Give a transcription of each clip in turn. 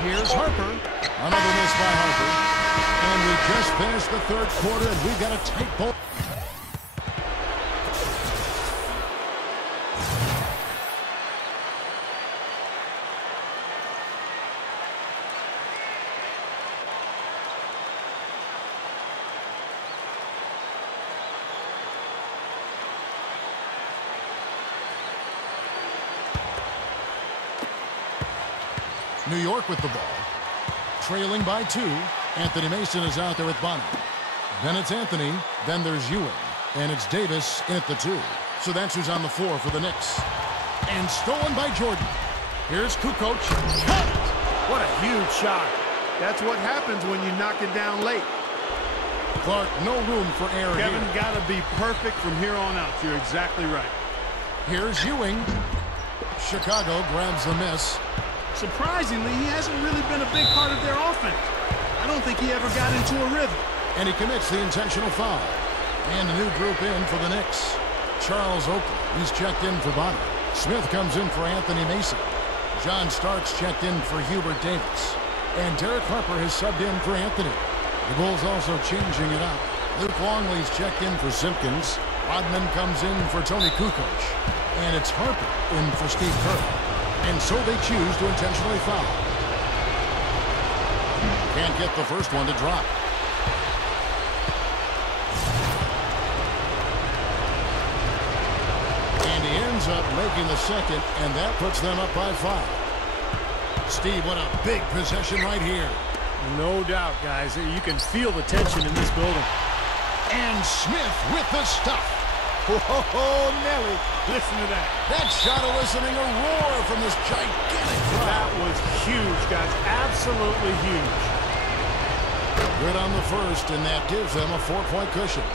Here's Harper. Another miss by Harper. And we just finished the third quarter, and we've got a tight ball. New York with the ball. Trailing by 2. Anthony Mason is out there with Bonner. Then it's Anthony. Then there's Ewing. And it's Davis in at the 2. So that's who's on the floor for the Knicks. And stolen by Jordan. Here's Kukoc. Cut it! What a huge shot. That's what happens when you knock it down late. Clark, no room for error Kevin, here. got to be perfect from here on out. You're exactly right. Here's Ewing. Chicago grabs the miss. Surprisingly, he hasn't really been a big part of their offense. I don't think he ever got into a rhythm. And he commits the intentional foul. And a new group in for the Knicks. Charles Oakley, he's checked in for Bonner. Smith comes in for Anthony Mason. John Starks checked in for Hubert Davis. And Derek Harper has subbed in for Anthony. The Bulls also changing it up. Luke Longley's checked in for Simpkins. Rodman comes in for Tony Kukoc. And it's Harper in for Steve Kerr. And so they choose to intentionally foul. Can't get the first one to drop. And he ends up making the second, and that puts them up by 5. Steve, what a big possession right here. No doubt, guys. You can feel the tension in this building. And Smith with the stuff. Whoa, Nelly. Listen to that. That shot eliciting a roar from this gigantic crowd. That was huge, guys. Absolutely huge. Good on the first, and that gives them a 4-point cushion.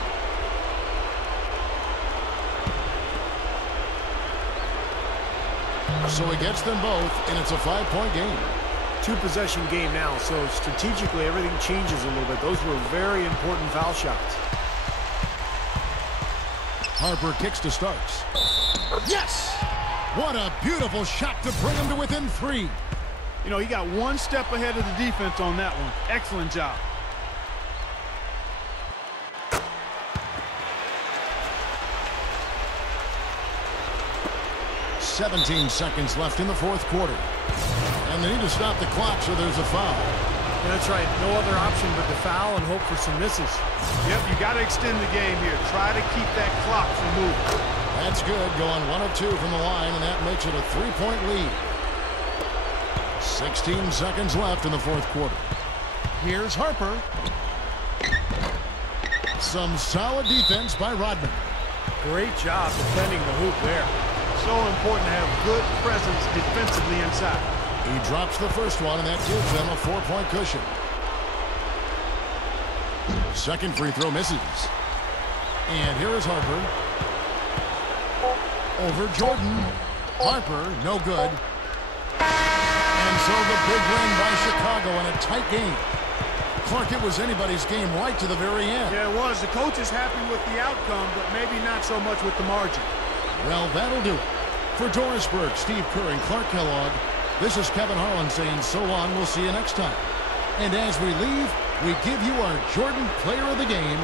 So he gets them both, and it's a 5-point game. 2-possession game now, so strategically everything changes a little bit. Those were very important foul shots. Harper kicks to Starks. Yes! What a beautiful shot to bring him to within 3. You know, he got one step ahead of the defense on that one. Excellent job. "17 seconds left in the fourth quarter. And they need to stop the clock, so there's a foul. That's right. No other option but to foul and hope for some misses. Yep, you got to extend the game here. Try to keep that clock from moving. That's good. Going 1 of 2 from the line, and that makes it a 3-point lead. 16 seconds left in the fourth quarter. Here's Harper. Some solid defense by Rodman. Great job defending the hoop there. So important to have good presence defensively inside. He drops the first one, and that gives them a 4-point cushion. Second free throw misses. And here is Harper. Over Jordan. Harper, no good. And so the big win by Chicago in a tight game. Clark, it was anybody's game right to the very end. Yeah, it was. The coach is happy with the outcome, but maybe not so much with the margin. Well, that'll do it. For Dorisburg, Steve Kerr, and Clark Kellogg, this is Kevin Harlan saying so long. We'll see you next time. And as we leave, we give you our Jordan Player of the Game.